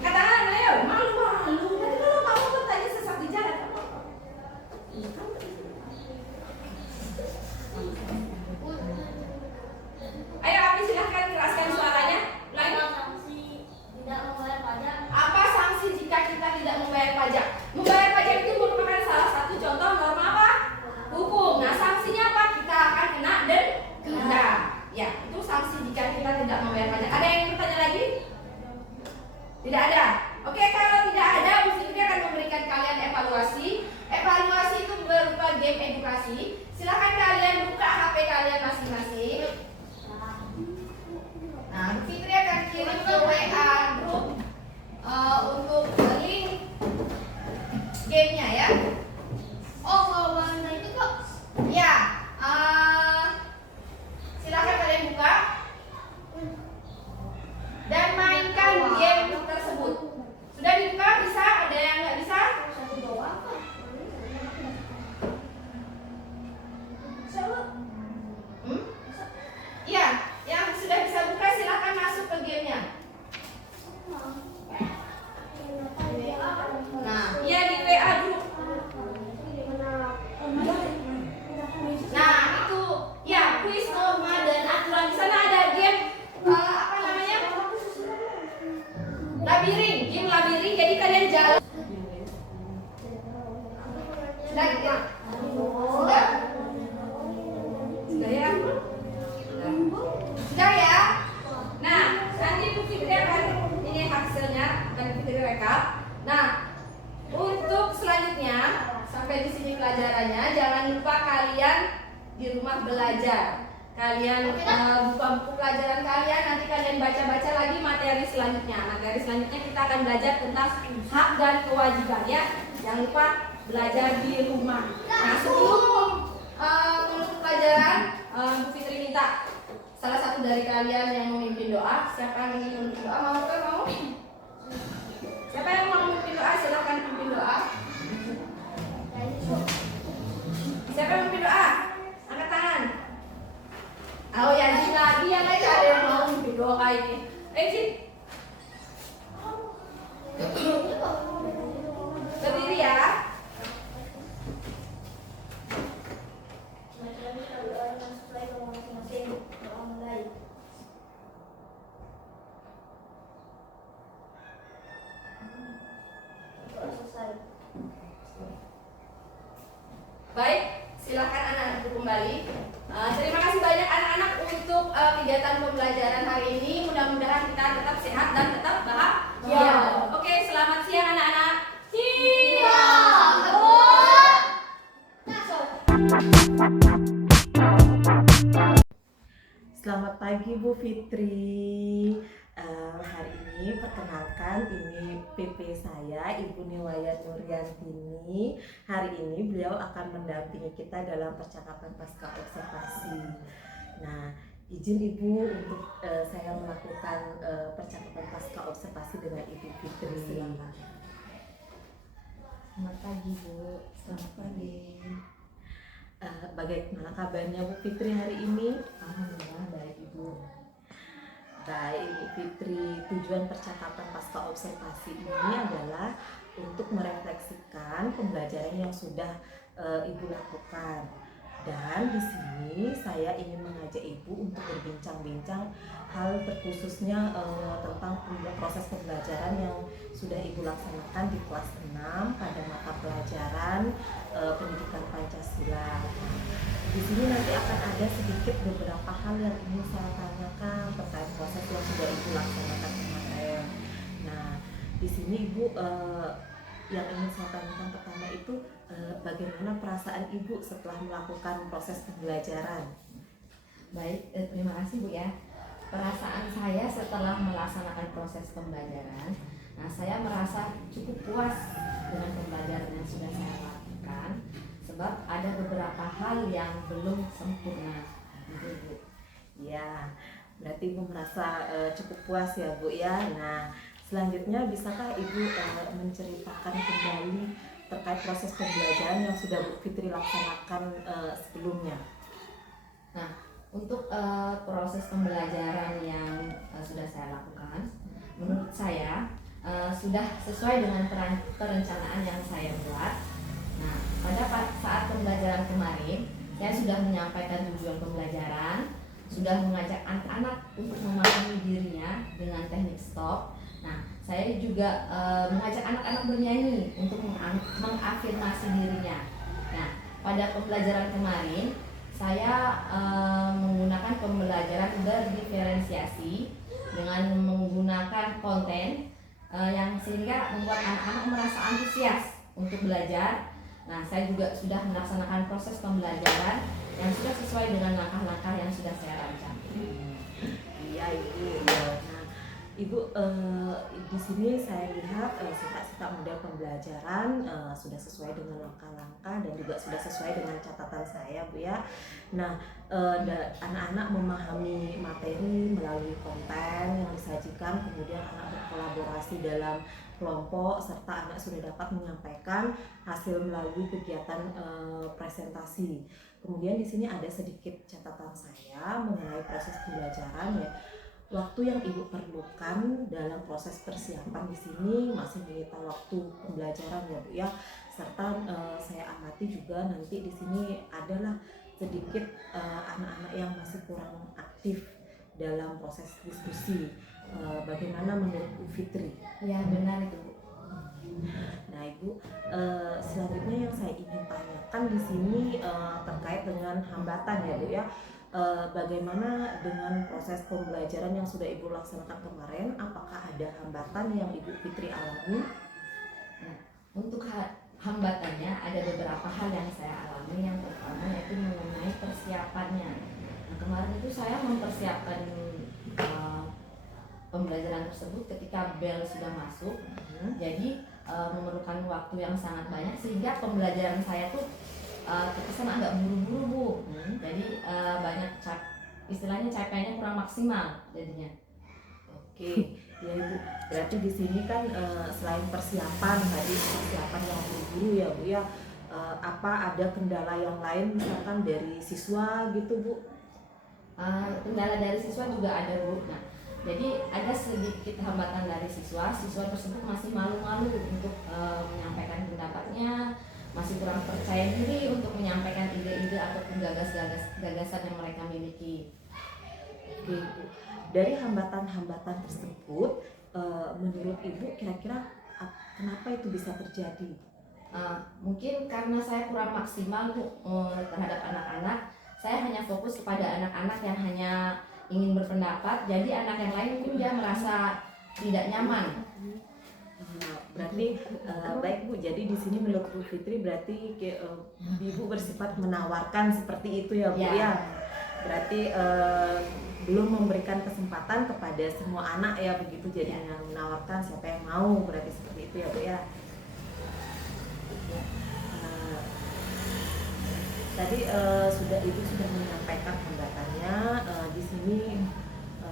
Angkat tangan, ayo. Malu-malu. Nanti kalau kamu bertanya sesat di jalan. Ayo, Abi silahkan keraskan suaranya. Ulangi. Sanksi tidak membayar pajak. Apa sanksi jika kita tidak membayar pajak? Membayar pajak itu merupakan salah satu contoh norma apa? Hukum. Nah, sanksinya apa? Kita akan kena denda. Ya, itu sanksi jika kita tidak membayar pajak. Ada yang bertanya lagi? Tidak ada. Oke, kalau tidak ada, Bu Fitri akan memberikan kalian evaluasi. Evaluasi itu berupa game edukasi. Silakan kalian buka HP kalian masing-masing. Nah, Bu Fitri akan kirim ke WA grup untuk link gamenya ya. Oh, kalau bangsa itu kok Ya, silakan kalian buka dan mainkan game tersebut. Sudah dibuka? Bisa? Ada yang nggak bisa? satu doang kok. Iya, yang sudah bisa buka silakan masuk ke gamenya. Nah, iya di WA grup. Nah, itu ya kuis norma dan aturan. Di sana ada game apa namanya? Labirin, game labirin. Jadi kalian jalan. Sudah gitu ya? Sudah? Sudah ya? Sudah ya? Nah, nanti Bu Fitri akan ini hasilnya akan Fitri rekap. Nah, untuk selanjutnya sampai di sini pelajarannya. Jangan lupa kalian di rumah belajar. Kalian buka buku pelajaran kalian. Nanti kalian baca-baca lagi materi selanjutnya. Materi selanjutnya kita akan belajar tentang hak dan kewajiban ya. Jangan lupa belajar di rumah. Nah, sebelum menutup pelajaran, Bu Fitri minta salah satu dari kalian yang memimpin doa. Siapa yang ingin memimpin doa? Mau ke? Mau? Siapa yang mau memimpin doa? Silakan pimpin doa. Siapa yang memimpin doa? Angkat tangan. Oh ya, Jin lagi yang lain ada yang mau memimpin doa kayak ini. Jin. Berdiri ya. Baik, silakan anak-anak duduk kembali. Terima kasih banyak anak-anak untuk kegiatan pembelajaran hari ini. Mudah-mudahan kita tetap sehat dan tetap bahagia. Oke, selamat siang anak-anak. Selamat pagi Bu Fitri. Hari ini perkenalkan ini PP saya Ibu Niwayat Nuryantini. Hari ini beliau akan mendampingi kita dalam percakapan pasca observasi. Nah, izin Ibu untuk saya melakukan percakapan pasca observasi dengan Ibu Fitri. Selamat pagi Bu. Selamat pagi. Bagaimana kabarnya Bu Fitri hari ini? Alhamdulillah baik Ibu. Baik Ibu Fitri, tujuan percakapan pasca observasi ini adalah untuk merefleksikan pembelajaran yang sudah Ibu lakukan. Dan di sini saya ingin mengajak Ibu untuk berbincang-bincang hal terkhususnya tentang proses pembelajaran yang sudah Ibu laksanakan di kelas 6 pada mata pelajaran pendidikan Pancasila. Di sini nanti akan ada sedikit beberapa hal yang ingin saya tanyakan terkait proses yang sudah Ibu laksanakan kemarin. Nah, di sini Ibu yang ingin saya tanyakan pertama itu bagaimana perasaan Ibu setelah melakukan proses pembelajaran? Baik, terima kasih Bu ya. Perasaan saya setelah melaksanakan proses pembelajaran, nah saya merasa cukup puas dengan pembelajaran yang sudah saya lakukan, sebab ada beberapa hal yang belum sempurna. Gitu, Bu. Ya, berarti Ibu merasa cukup puas ya Bu ya. Nah, selanjutnya bisakah Ibu menceritakan kembali terkait proses pembelajaran yang sudah Bu Fitri laksanakan sebelumnya? Nah, untuk proses pembelajaran yang sudah saya lakukan, menurut saya sudah sesuai dengan perencanaan yang saya buat. Nah, pada saat pembelajaran kemarin, saya sudah menyampaikan tujuan pembelajaran, sudah mengajak anak-anak untuk memahami dirinya dengan teknik stop. Nah, saya juga mengajak anak-anak bernyanyi untuk mengafirmasi dirinya. Nah, pada pembelajaran kemarin, saya menggunakan pembelajaran berdiferensiasi dengan menggunakan konten yang sehingga membuat anak-anak merasa antusias untuk belajar. Nah, saya juga sudah melaksanakan proses pembelajaran yang sudah sesuai dengan langkah-langkah yang sudah saya rancang. Iya Ibu. Nah, Ibu di sini saya lihat sita-sita model pembelajaran sudah sesuai dengan langkah-langkah dan juga sudah sesuai dengan catatan saya Bu ya. Nah, anak-anak memahami materi melalui konten yang disajikan, kemudian anak berkolaborasi dalam kelompok, serta anak sudah dapat menyampaikan hasil melalui kegiatan presentasi. Kemudian di sini ada sedikit catatan saya mengenai proses pembelajaran ya. Waktu yang Ibu perlukan dalam proses persiapan di sini masih menyita waktu pembelajaran ya Bu ya. Serta saya amati juga nanti di sini adalah sedikit anak-anak yang masih kurang aktif dalam proses diskusi. Bagaimana menurut Bu Fitri? Ya, benar itu Bu. Nah Ibu, selanjutnya yang saya ingin tanyakan di sini terkait dengan hambatan ya Bu ya. Bagaimana dengan proses pembelajaran yang sudah Ibu laksanakan kemarin? Apakah ada hambatan yang Ibu Fitri alami? Nah, untuk hambatannya ada beberapa hal yang saya alami. Yang pertama yaitu mengenai persiapannya. Nah, kemarin itu saya mempersiapkan pembelajaran tersebut ketika bel sudah masuk. Jadi memerlukan waktu yang sangat banyak sehingga pembelajaran saya tuh terkesan agak buru-buru Bu. Jadi banyak istilahnya capaiannya kurang maksimal jadinya. Oke, ya Ibu. Berarti di sini kan selain persiapan yang buru-buru ya Bu ya, apa ada kendala yang lain misalkan dari siswa gitu Bu? Kendala dari siswa juga ada Bu. Nah, jadi ada sedikit hambatan dari siswa tersebut masih malu-malu untuk menyampaikan pendapatnya, masih kurang percaya diri untuk menyampaikan ide-ide ataupun gagasan yang mereka miliki. Oke, Ibu. Dari hambatan-hambatan tersebut, menurut Ibu kira-kira kenapa itu bisa terjadi? Mungkin karena saya kurang maksimal Bu, terhadap anak-anak. Saya hanya fokus kepada anak-anak yang hanya ingin berpendapat, jadi anak yang lain mungkin dia merasa tidak nyaman. Berarti baik Bu. Jadi di sini menurut Bu Fitri berarti Ibu bersifat menawarkan seperti itu ya Bu ya. Berarti belum memberikan kesempatan kepada semua anak ya begitu, jadi menawarkan siapa yang mau, berarti seperti itu ya Bu ya. Tadi Ibu sudah menyampaikan hambatannya di sini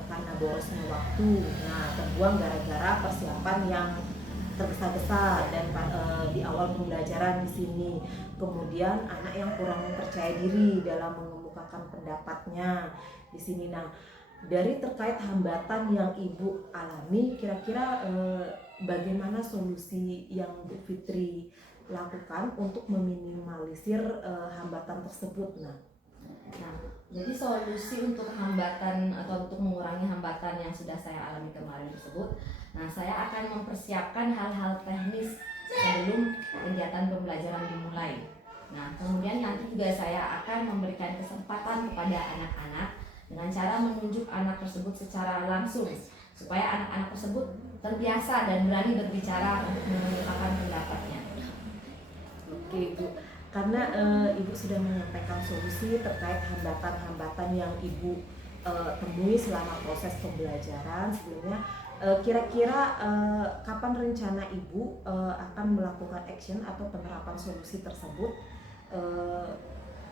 karena borosnya waktu. Nah, terbuang gara-gara persiapan yang tergesa-gesa dan di awal pembelajaran di sini. Kemudian anak yang kurang percaya diri dalam mengemukakan pendapatnya di sini. Nah, dari terkait hambatan yang Ibu alami, kira-kira bagaimana solusi yang Bu Fitri lakukan untuk meminimalisir hambatan tersebut? Nah, Jadi solusi untuk hambatan atau untuk mengurangi hambatan yang sudah saya alami kemarin tersebut, saya akan mempersiapkan hal-hal teknis sebelum kegiatan pembelajaran dimulai. Kemudian nanti juga saya akan memberikan kesempatan kepada anak-anak dengan cara menunjuk anak tersebut secara langsung supaya anak-anak tersebut terbiasa dan berani berbicara untuk mengungkapkan pendapatnya. Oke Ibu, karena Ibu sudah menyampaikan solusi terkait hambatan-hambatan yang Ibu temui selama proses pembelajaran sebelumnya. Kira-kira kapan rencana Ibu akan melakukan action atau penerapan solusi tersebut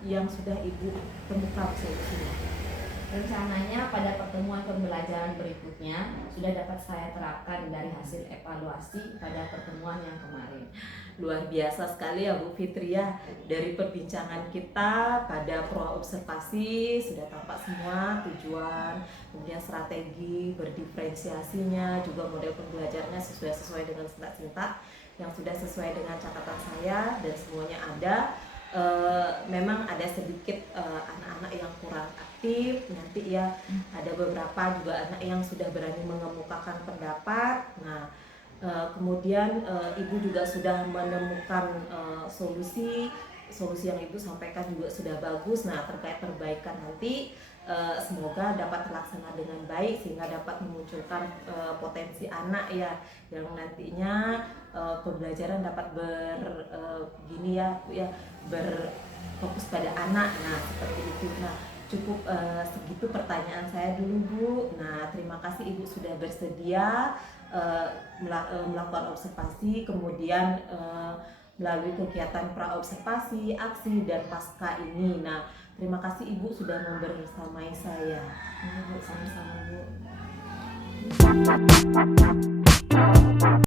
yang sudah Ibu temukan solusinya? Rencananya pada pertemuan pembelajaran berikutnya sudah dapat saya terapkan dari hasil evaluasi pada pertemuan yang kemarin. Luar biasa sekali ya Bu Fitri ya. Dari perbincangan kita pada observasi sudah tampak semua tujuan, kemudian strategi berdiferensiasinya, juga model pembelajarannya sesuai dengan sintak yang sudah sesuai dengan catatan saya dan semuanya ada. Memang ada sedikit anak-anak yang kurang aktif nanti ya, ada beberapa juga anak yang sudah berani mengemukakan pendapat. Kemudian Ibu juga sudah menemukan solusi yang Ibu sampaikan juga sudah bagus. Terkait perbaikan nanti semoga dapat terlaksana dengan baik sehingga dapat memunculkan potensi anak ya, yang nantinya pembelajaran dapat berfokus pada anak. Seperti itu. Cukup segitu pertanyaan saya dulu Bu. Terima kasih Ibu sudah bersedia melakukan observasi, kemudian melalui kegiatan praobservasi, aksi dan pasca ini. Terima kasih Ibu sudah membersamai saya. Sama-sama Bu.